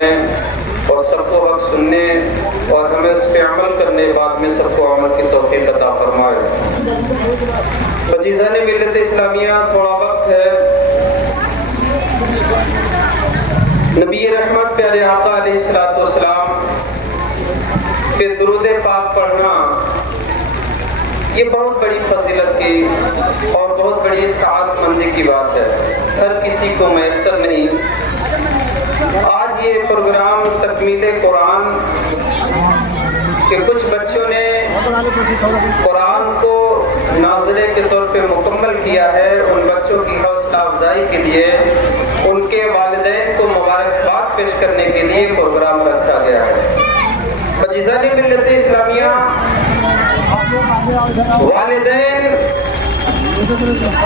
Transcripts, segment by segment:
اور سب کو حق سننے اور ہمیں اس پہ عمل کرنے بعد میں سب کو عمل کی توفیق عطا فرمائے۔ عزیزان ملت اسلامیہ، تھوڑا وقت ہے، نبی رحمت پیارے آقا علیہ الصلوۃ والسلام پہ درود پاک پڑھنا یہ بہت بڑی فضیلت کی اور بہت بڑی سعادت مندی کی بات ہے، ہر کسی کو میسر نہیں۔ آج یہ پروگرام تکمیل قرآن کہ کچھ بچوں نے قرآن کو ناظرے کے طور پہ مکمل کیا ہے، ان بچوں کی حوصلہ افزائی کے لیے ان کے والدین کو مبارکباد پیش کرنے کے لیے پروگرام رکھا گیا ہے۔ عزیزان ملت اسلامیہ، والدین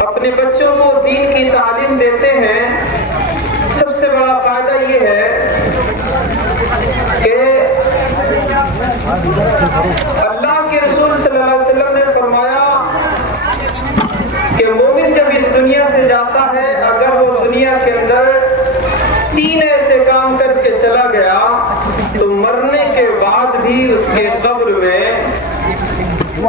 اپنے بچوں کو دین کی تعلیم دیتے ہیں، سب سے بڑا فائدہ یہ ہے کہ اللہ کے رسول صلی اللہ علیہ وسلم نے فرمایا کہ مومن جب اس دنیا سے جاتا ہے، اگر وہ دنیا کے اندر 3 ایسے کام کر کے چلا گیا تو مرنے کے بعد بھی اس کے قبر میں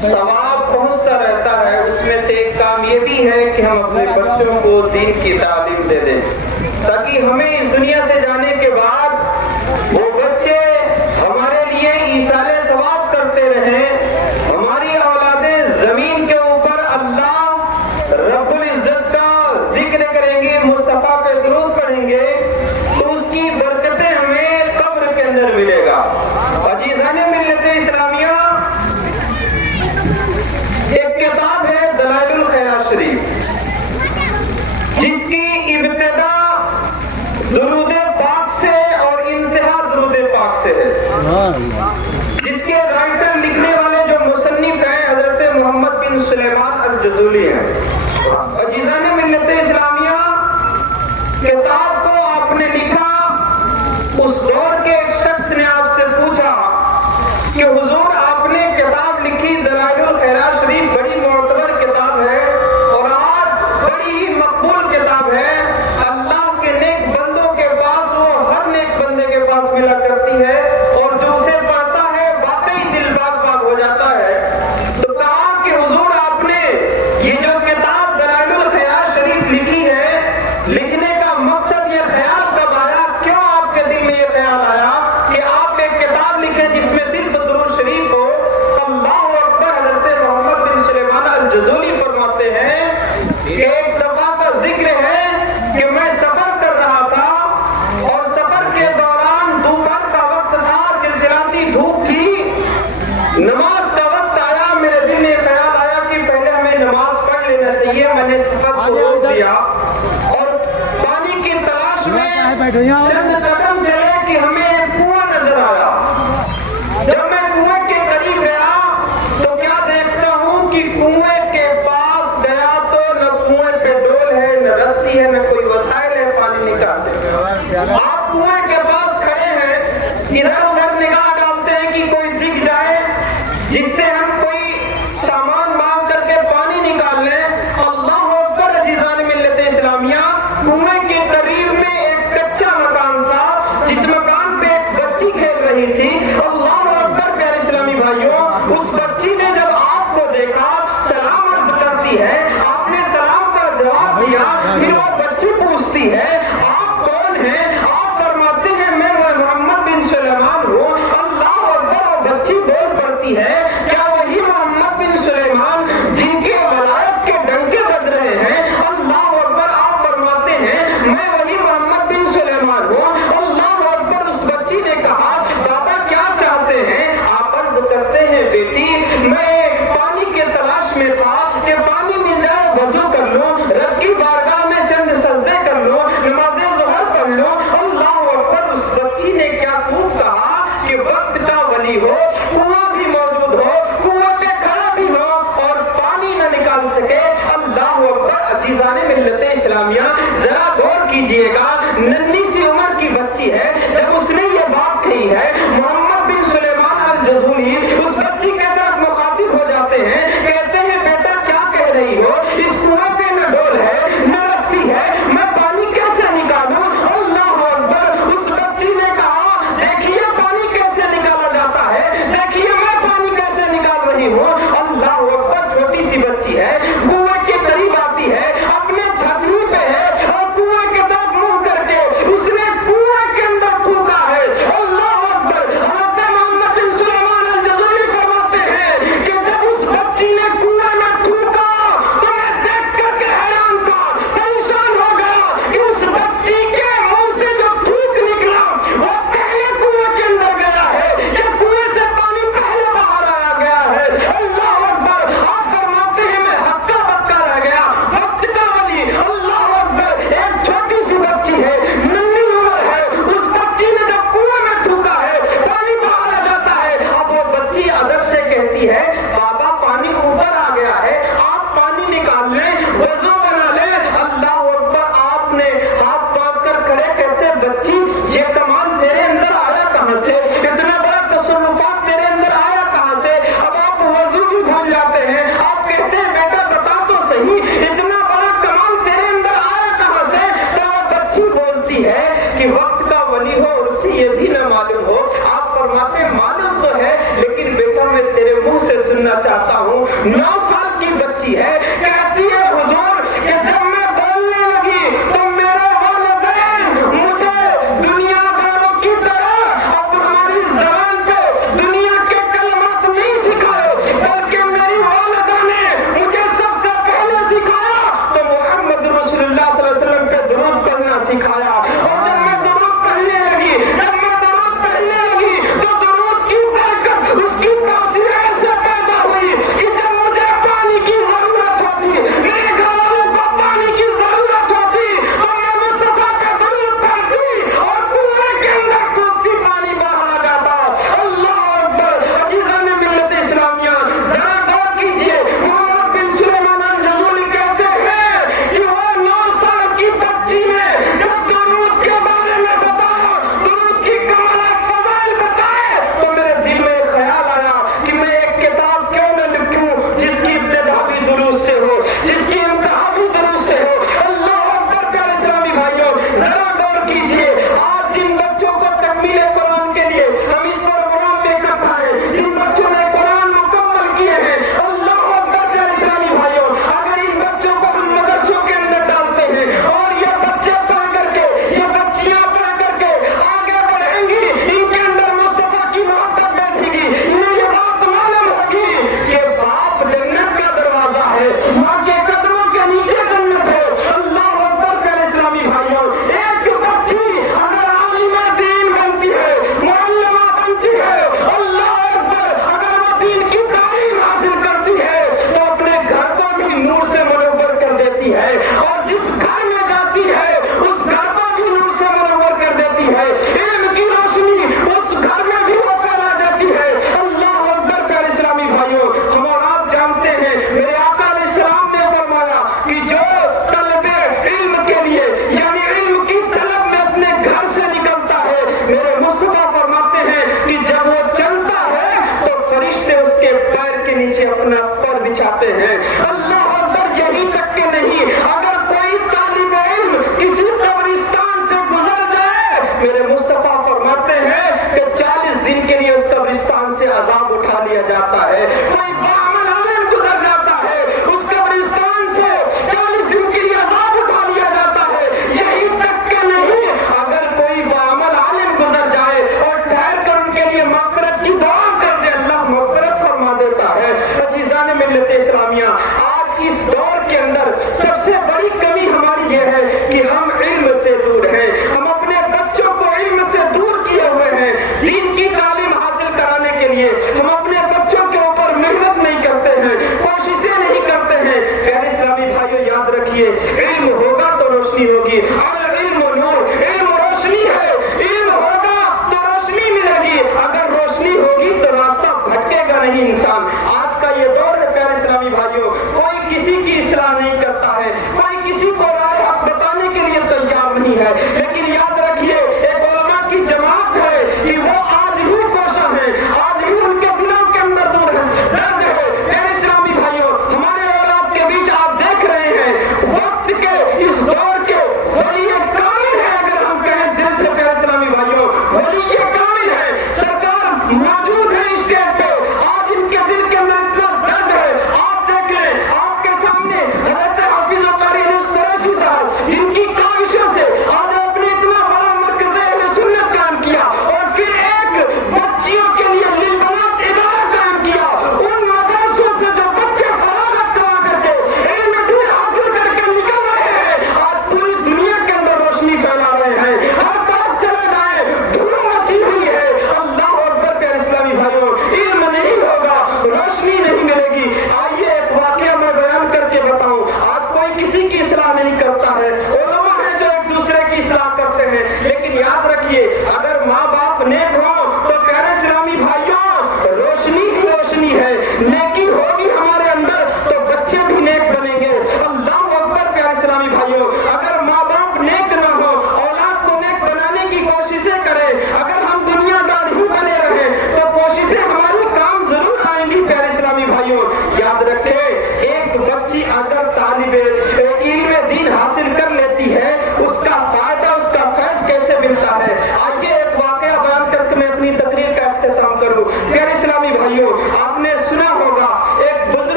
ثواب پہنچتا رہتا ہے۔ اس میں سے ایک کام یہ بھی ہے کہ ہم اپنے بچوں کو دین کی تعلیم دے دیں، تاکہ ہمیں اس دنیا سے جانے کے بعد وہ بچے ہمارے لیے ایصال ثواب کرتے رہیں، ہماری اولادیں زمین کے اوپر اللہ رب العزت کا ذکر کریں گے، مصطفیٰ پہ درود پڑھیں گے، تو اس کی برکتیں ہمیں قبر کے اندر ملے گا۔ عزیزان ملت اسلامیہ، ایک کتاب ہے دلائل الخیرات شریف، جس کی ابتدا درود پاک سے اور انتہا درود پاک سے ہے، جس کے رائٹر لکھنے والے جو مصنف ہیں حضرت محمد بن سلیمان الجزولی ہیں۔ عزیزان ملت اسلامیہ، کتاب کو آپ نے لکھا، اس دور کے ایک شخص نے آپ سے پوچھا کہ حضور آپ نے کتاب لکھی دلائل الخیرات شریف، بڑی معتبر کتاب ہے اور آج بڑی ہی مقبول کتاب ہے، اللہ کے نیک بندوں کے پاس، وہ ہر نیک بندے کے پاس ملا کرتی ہے اور جو اسے پڑھتا ہے واقعی دل باغ باغ ہو جاتا ہے۔ تو کہا کہ حضور آپ نے یہ جو کتاب دلائل الخیرات شریف لکھی ہے، لکھنے کا مقصد یہ خیال کب آیا، کیوں آپ کے دل میں یہ خیال آیا کہ آپ ایک کتاب لکھیں جس میں صرف درود شریف ہو؟ اللہ اکبر۔ حضرت محمد بن سلیمان الجزولی فرماتے ہیں کہ ایک دفعہ کا ذکر ہے کہ میں سفر کر رہا تھا اور سفر کے دوران دوپہر کا وقت تھا، چلچلاتی دھوپ تھی، نماز کا وقت آیا، میرے دل میں خیال آیا کہ پہلے ہمیں نماز پڑھ لینا چاہیے۔ میں نے سفر کو روک دیا اور پانی کی تلاش میں چند قدم چلے کہ ہمیں ایک کنواں نظر آیا۔ جب میں کنویں کے قریب گیا تو کیا دیکھتا ہوں کہ کنویں کے پاس گیا تو نہ کنویں پہ ڈول ہے، نہ رسی ہے، نہ کوئی وسائل ہے پانی نکالنے۔ آپ کنویں کے پاس کھڑے ہیں، ادھر ادھر نگاہ ڈالتے ہیں کہ کوئی دکھ جائے جس سے ہم کوئی سامان مانگ کر کے پانی نکال لیں۔ اللہ اکبر۔ عزیزان ملت اسلامیہ، کنویں کے قریب میں ایک کچا مکان تھا، جس مکان پہ ایک بچی کھیل رہی تھی۔ اللہ اکبر۔ پیارے اسلامی بھائیوں، اس بچی نے جب آپ کو دیکھا، سلام عرض کرتی ہے، آپ نے سلام کا جواب دیا، پھر وہ بچی پوچھتی ہے آپ کون ہیں؟ آپ فرماتے ہیں میں محمد بن سلیمان 9 سال کی بچی ہے، کہتی ہے حضور کہ جب میں بولنے لگی تو میرے والدین مجھے دنیا داروں کی طرح اب ہماری زبان پہ دنیا کے کلمات نہیں سکھائے، بلکہ میری والدہ نے مجھے سب سے پہلے سکھایا تو محمد رسول اللہ صلی اللہ علیہ وسلم پہ درود پڑھنا سکھایا۔ اور جب میں درود پڑھنے لگی تو درود کی برکت اس کی تاثیر ایسے پیدا ہوئی کہ جب مجھے پانی کی ضرورت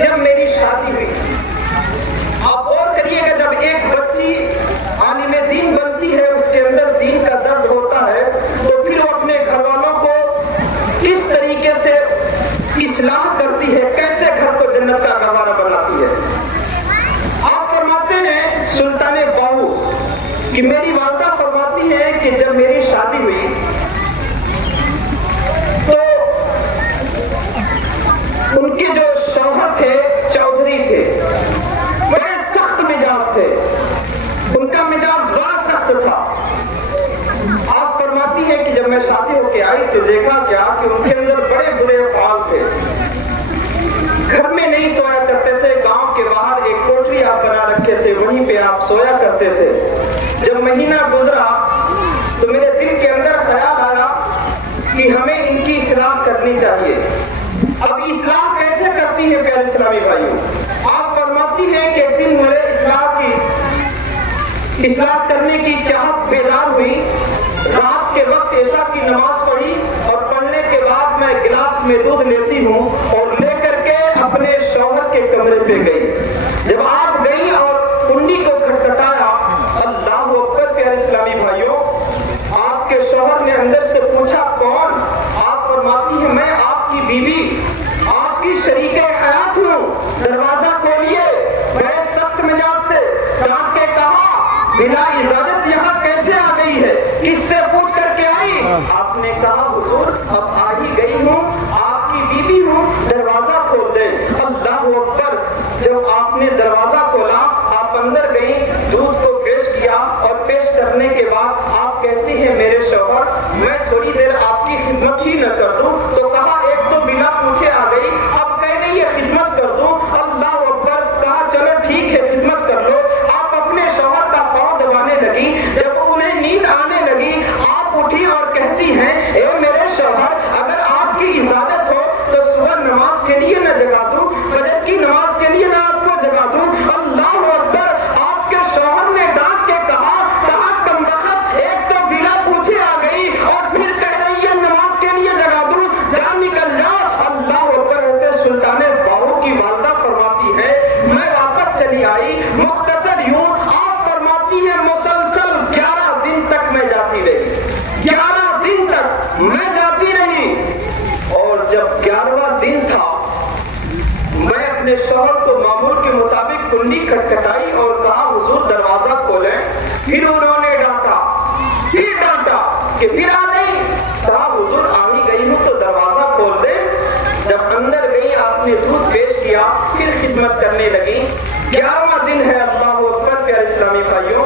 جب میری شادی ہوئی. آپ غور کریے گا جب ایک بچی عالم دین بنتی ہے اس کے اندر دین کا درد ہوتا ہے تو پھر وہ اپنے گھر والوں کو کس طریقے سے اصلاح کرتی ہے, کیسے گھر کو جنت کا گہوارہ بناتی ہے. آپ فرماتے ہیں سلطان باہو کہ میری والدہ فرماتی ہے کہ جب میری شادی ہوئی تو ان کے جو شوہر تھے چودھری تھے, بڑے سخت مزاج تھے, ان کا مزاج بڑا سخت تھا. آپ فرماتی ہیں کہ جب میں شادی ہو کے آئی تو دیکھا کیا کہ ان کے اندر بڑے برے افعال تھے. گھر میں نہیں سویا کرتے تھے, گاؤں کے باہر ایک کوٹری آپ بنا رکھے تھے, وہیں پہ آپ سویا کرتے تھے. جب مہینہ گزرا تو میرے دل کے اندر خیال آیا کہ ہمیں ان کی اصلاح کرنی چاہیے. اب اصلاح کیسے کرتی ہے پیارے اسلامی بھائیوں؟ آپ فرماتی ہیں کہ ایک دن مجھے اصلاح کرنے کی چاہت بیدار ہوئی. رات کے وقت عشاء کی نماز پڑھی اور پڑھنے کے بعد میں گلاس میں دودھ لیتی ہوں اور لے کر کے اپنے شوہر کے کمرے پہ گئی. جب آپ گئی اور کنڈی کو کھٹکھٹایا, اللہ اکبر پیارے اسلامی بھائیوں, آپ کے شوہر نے اندر سے پوچھا کون؟ آپ فرماتی ہیں میں آپ کی بیوی, آپ کی شریک حیات ہوں. دروازہ کھولیے. بڑے سخت مزاج سے ڈانٹ کے کہا بنا اجازت یہاں کیسے آ گئی ہے, کس سے پوچھ کر کے آئی؟ آپ نے کہا حضور اب آ ہی گئی ہوں, آپ کی بیوی ہوں, دروازہ کھول دیں. اللہ اکبر. جب آپ نے دروازہ کھولا, آپ اندر گئی, دودھ کو پیش کیا اور پیش کرنے کے بعد آپ کہتی ہیں میرے شوہر میں تھوڑی دیر آپ کی خدمت ہی نہ کر دوں؟ تو کہا ایک تو بنا پوچھے آ گئی, اب کہہ رہی ہے خدمت کر دوں. اللہ اکبر. کہا چلو ٹھیک ہے خدمت کر لو. آپ اپنے شوہر کا پاؤں دبانے لگی. جب انہیں نیند آنے لگی آپ اٹھی اور کہتی ہیں اے میرے شوہر اگر آپ کی اجازت ہو تو صبح نماز کے لیے نہ جگا دوں, فجر کی نماز کے لیے نہ آپ کو جگا دوں. اللہ اکبر. آپ کے شوہر نے ڈانٹ کے کہا کم وقت, ایک تو بنا پوچھے آ گئی اور پھر کہہ رہی ہے نماز کے لیے جگا دوں, جا نکل جا. اللہ اکبر. ہوتے سلطان باہو کی والدہ فرماتی ہے میں واپس چلی آئی. مختصر یوں آپ فرماتی ہیں مسلسل 11 دن تک میں جاتی رہی. 11 دن تک میں جاتی رہی. اور جب 11واں دن تھا میں اپنے شوہر کو معمول کے مطابق کنڈی کھٹکھٹائی اور کہا حضور دروازہ کھولیں. پھر انہوں نے ڈانٹا, پھر ڈانٹا کہ پھر آ گئی. کہا حضور آ ہی گئی ہوں تو دروازہ کھول دیں. جب اندر گئی آپ نے دودھ پیش کیا, پھر خدمت کرنے لگی. 11واں دن ہے. اللہ اکبر. پیارے اسلامی بھائیوں,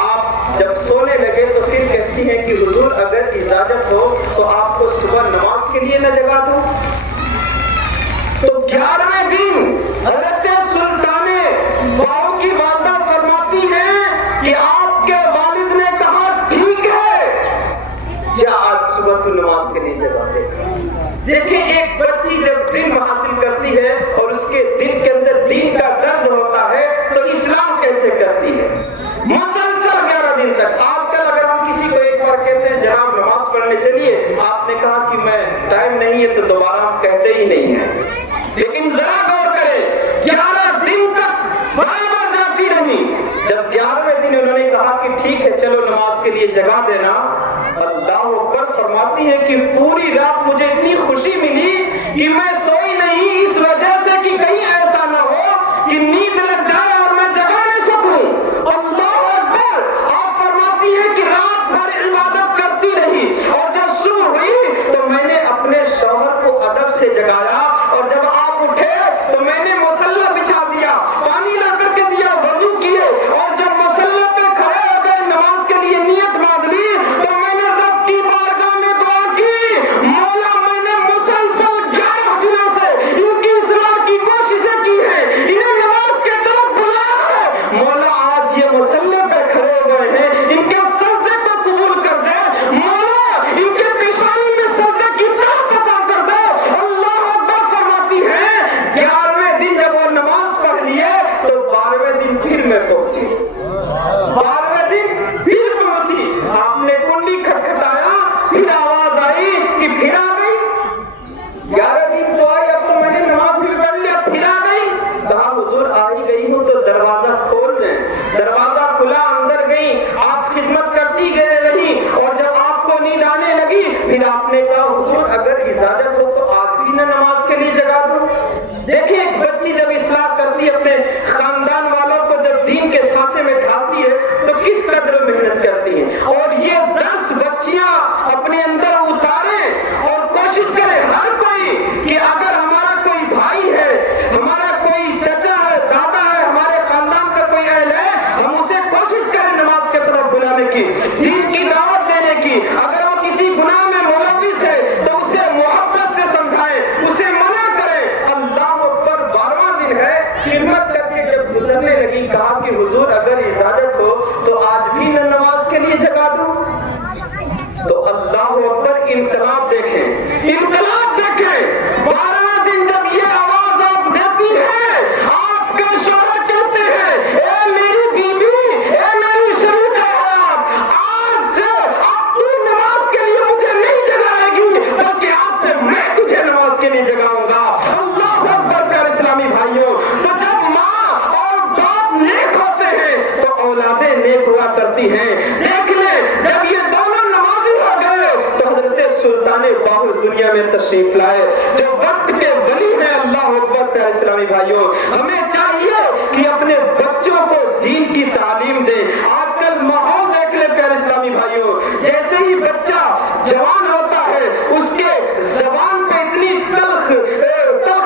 آپ جب سونے لگے تو پھر کہتی ہیں کہ حضور اگر اجازت ہو تو آپ کو صبح نماز کے لیے نہ جگا دوں. تو 11ویں دن حضرت سلطان باہو کی والدہ فرماتی ہیں کہ آپ کے والد نے کہا ٹھیک ہے جا آج صبح تو نماز کے لیے جگا دے. دیکھیں ایک بچی جب علم حاصل کرتی ہے اور اس کے دل کے اندر دین کا درد ہوتا ہے تو اسلام کیسے کرتی ہے. مسلسل 11 دن تک. آج کل اگر ہم کسی کو ایک بار کہتے ہیں جناب نماز پڑھنے چلیے, آپ نے کہا کہ میں ٹائم نہیں ہے تو دوبارہ ہم کہتے ہی نہیں ہیں. لیکن ذرا غور کریں 11 دن تک برابر جاتی رہی. جب 11ویں دن انہوں نے کہا کہ ٹھیک ہے چلو نماز کے لیے جگا دینا. اللہ اکبر. فرماتی ہے کہ پوری رات مجھے اتنی خوشی ملی کہ میں سوئی نہیں, اس وجہ سے کہ کہیں ایسا نہ ہو کہ نیند لگ جائے اور میں جگا نہ سکوں. اللہ اکبر. آپ فرماتی ہے کہ رات بھر عبادت کرتی رہی اور جب صبح ہوئی تو میں نے اپنے شوہر کو ادب سے جگایا اور جب آپ اٹھے تو میں نے مصلی بچھا دیا, پانی لا کر کے دیا, وضو کیے اور جب مصلی پہ کھڑے ہو گئے نماز کے لیے نیت باندھ لی تو میں نے رب کی بارگاہ میں دعا کی مولا میں نے مسلسل 11 دنوں سے ان کی اصلاح کی کوششیں کی ہیں, انہیں نماز کے طرف بلایا ہے. مولا آج یہ مصلی پہ کھڑے ہو گئے ہیں, ان کے سجدے کو قبول کر دے. مولا ان کے پیشانی میں سجدے کی طرف عطا کر دے. اللہ اکبر. فرماتی ہے 11ویں دن جب وہ نماز پڑھ لیے تو 12ویں دن پھر میں پہنچی. 12ویں دن پھر پہنچی. آپ نے کنڈی کھٹکھٹایا, پھر آواز آئی کہ پھر آ گئی. 11 دن تو آئی, اب تو میں نے نماز بھی پڑھ لیا, پھر آ گئی. کی، دین کی دعوت دینے کی. اگر وہ کسی گناہ میں ملوث ہے تو اسے محبت سے سمجھائے، اسے منع کرے. اللہ اکبر 12واں دن ہے. خدمت کر کے جب گزرنے لگی کہا کہ حضور اگر اجازت ہو تو آج بھی میں نماز کے لیے جگا دوں. تو اللہ اکبر انقلاب دیکھیں، انقلاب دیکھیں. 12واں دن جب یہ آواز آپ دیتی ہے، آپ کے شوہر کہتے ہیں اے میری بیوی، اے میری شریک حیات، آج سے اب تو نماز کے لیے مجھے نہیں جگائے گی بلکہ آج سے میں تجھے نماز کے لیے جگاؤں گا. اللہ اکبر. پیارے اسلامی بھائیوں، تو جب ماں اور باپ نیک ہوتے ہیں تو اولادیں نیک ہوا کرتی ہیں. دیکھ لیں جب یہ دونوں نمازی ہو گئے تو حضرت سلطان باہر دنیا میں تشریف لائے جو وقت کے ولی ہیں. اللہ اکبر. پیارے اسلامی بھائیوں، ہمیں چاہیے کہ اپنے بچوں کو دین کی تعلیم دیں. آج کل ماحول دیکھ لیں پیارے اسلامی بھائیوں، جیسے ہی بچہ جوان ہوتا ہے اس کے زبان پہ اتنی تلخ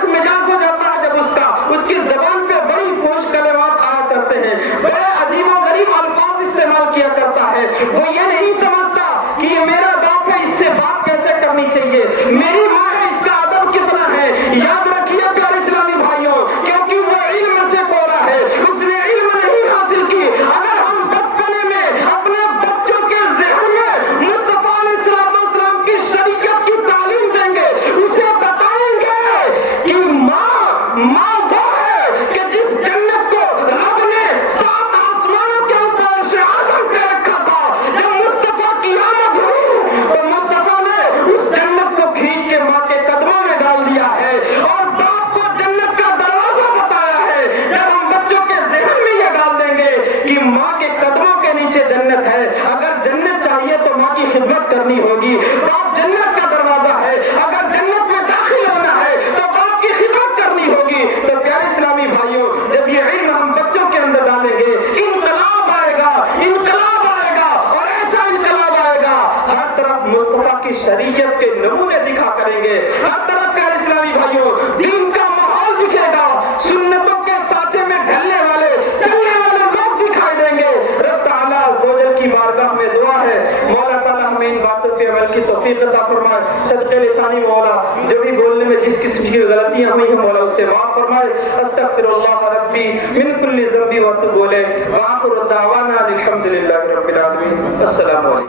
مزاج ہو جاتا ہے، جب اس کی زبان پہ بڑی فحش کلمات آیا کرتے ہیں، بڑے عجیب و غریب الفاظ استعمال کیا کرتا ہے. وہ یہ نہیں سمجھتا کہ یہ میرا باپ ہے، اس سے بات کیسے کرنی چاہیے، میری ماں ہے، اس کا ادب کتنا ہے. یاد رکھیے پیارے اسلامی بھائیوں، کیونکہ وہ علم سے بولا ہے، اس نے علم نہیں حاصل کی. اگر ہم بچپنے میں اپنے بچوں کے ذہن میں مصطفیٰ علیہ السلام کی شریعت کی تعلیم دیں گے، اسے بتائیں گے کہ ماں وہ ہے کہ جس جنت کو رب نے 7 آسمانوں کے اوپر سے اعظم پہ رکھا تھا. جب مصطفیٰ کی آمد ہوئی تو مصطفیٰ نے اس جنت کو کھینچ کے ماں کے قدموں میں ڈال دیا ہے اور باپ کو جنت کا دروازہ بتایا ہے. جب ہم بچوں کے ذہن میں یہ ڈال دیں گے کہ ماں کے قدموں کے نیچے جنت ہے، اگر جنت چاہیے تو ماں کی خدمت کرنی ہوگی، باپ جنت کا دروازہ ہے، اگر جنت میں داخل ہونا ہے تو باپ کی خدمت کرنی ہوگی. تو پیارے اسلامی بھائیوں، جب یہ علم ہم بچوں کے اندر ڈالیں گے، انقلاب آئے گا، انقلاب آئے گا اور ایسا انقلاب آئے گا ہر طرف مصطفیٰ کی شریعت کے نمونے دکھا کریں گے. ہر طرف پیارے اسلامی بھائیوں دین کا ماحول دکھے گا، سنتوں کے ساتھے میں ڈھلنے والے چلنے والے لوگ دکھائی دیں گے. رب تعالیٰ عزوجل کی بارگاہ میں دعا ہے مولا تعالیٰ ہمیں ان باتوں پہ عمل کی توفیق عطا فرمائے. صدقے لسانی مولا جو بھی بولنے میں جس قسم کی غلطیاں ہوئی ہیں مولا اسے معاف فرمائے. استغفر اللہ ربی من کل ذنب واتوب الیہ. وآخر دعوانا الحمد للہ رب العالمین. السلام علیکم.